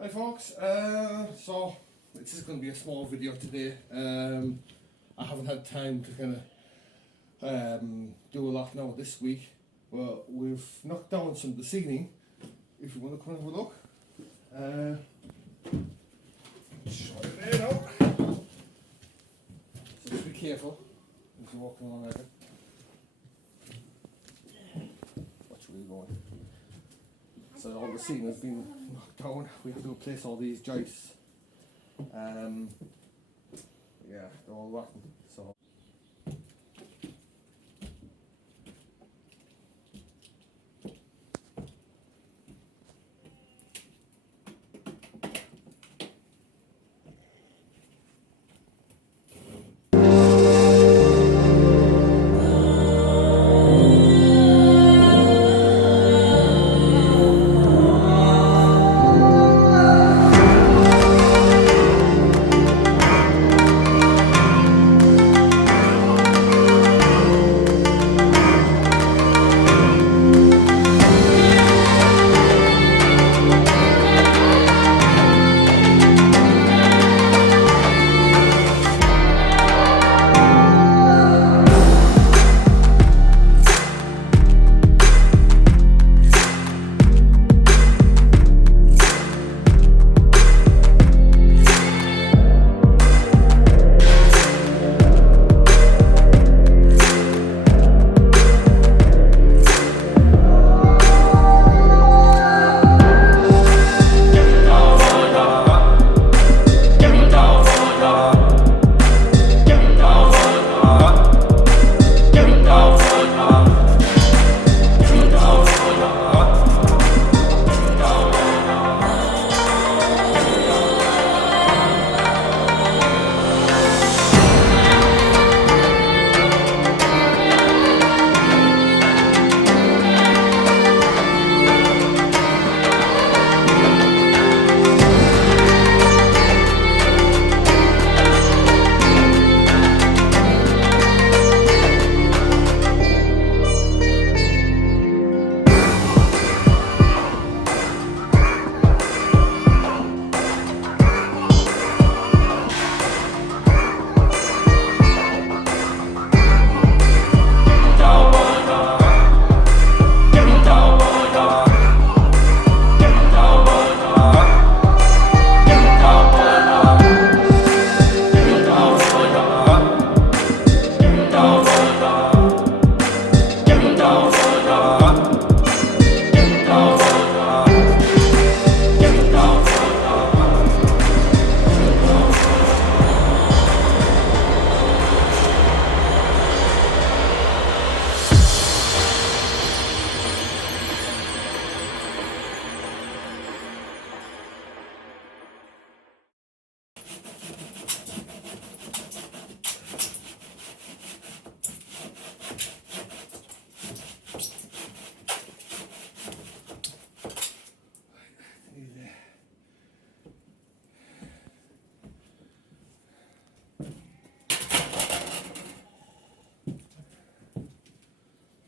Hi folks, so this is going to be a small video today. I haven't had time to kind of do a lot now this week, but we've knocked down some this evening. If you want to come and have a look, show it there now. So just be careful as you're walking along like it. Watch where you're going. So all the ceiling has been knocked down. We have to replace all these joists. Yeah, they're all rotten. So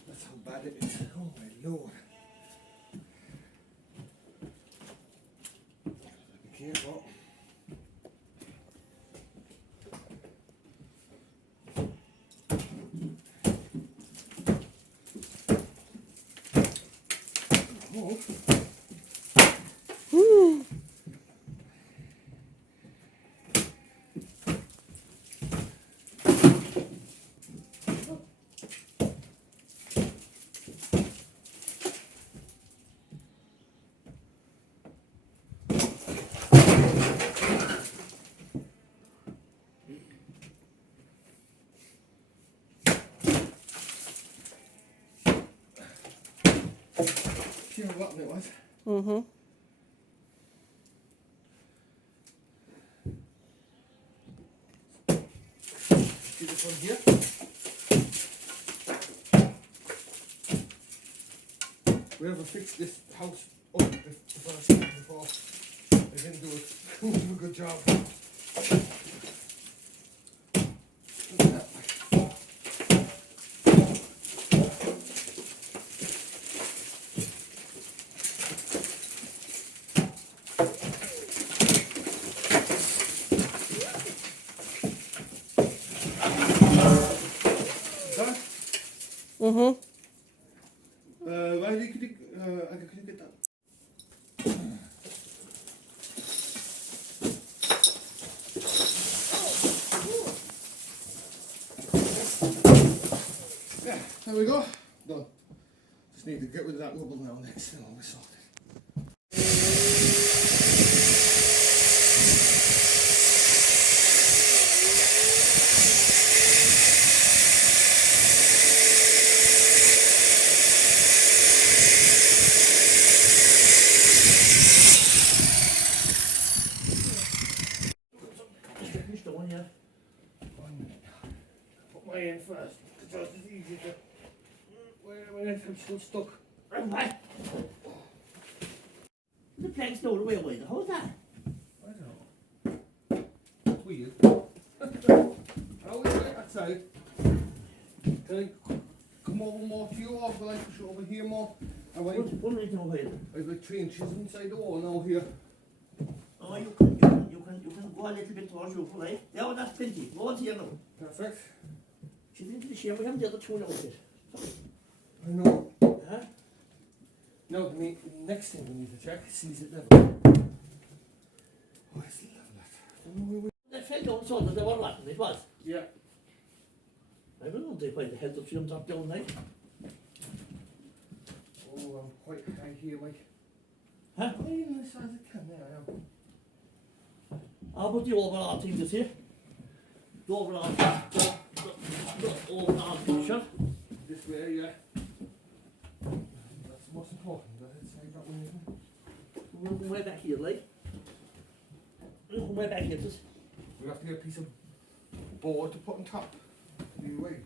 that's how bad it is. Oh my lord. Be careful. Oh. Pure rotten it was. Mm-hmm. See this one here? Whoever fixed this house up the first time before, they didn't do a good job. Look at that. Riley, could you get that? Yeah, there we go. Done. Just need to get rid of that rubble now next, and we're sorted. Put my hand first, because it's easier to. When I'm still stuck. Right. The plank's not away away. How's that? I don't know. It's weird. How is it outside? Can I come over more to you, or will I push it over here more? What do you think over here? I've got 3 inches inside the wall now here. Oh, you can go a little bit towards you, right? Yeah, well, that's plenty. Go on to you now. Perfect. She's into the shame. We haven't the other two now yet. I know. Huh? No, the next thing we need to check is it level. Oh, it's level. That fell down so that they were rotten, it was. Yeah. I don't know if the head of them dropped down like. Oh, I'm quite high here, Mike. Huh? Even as far as I can, there I am. How about the overall thing this here? The overall, the overall picture. This way, yeah. That's the most important, that it's like that way, isn't it? We'll come way back here, like. We'll come way back here, just. We have to get a piece of board to put on top. Are you ready?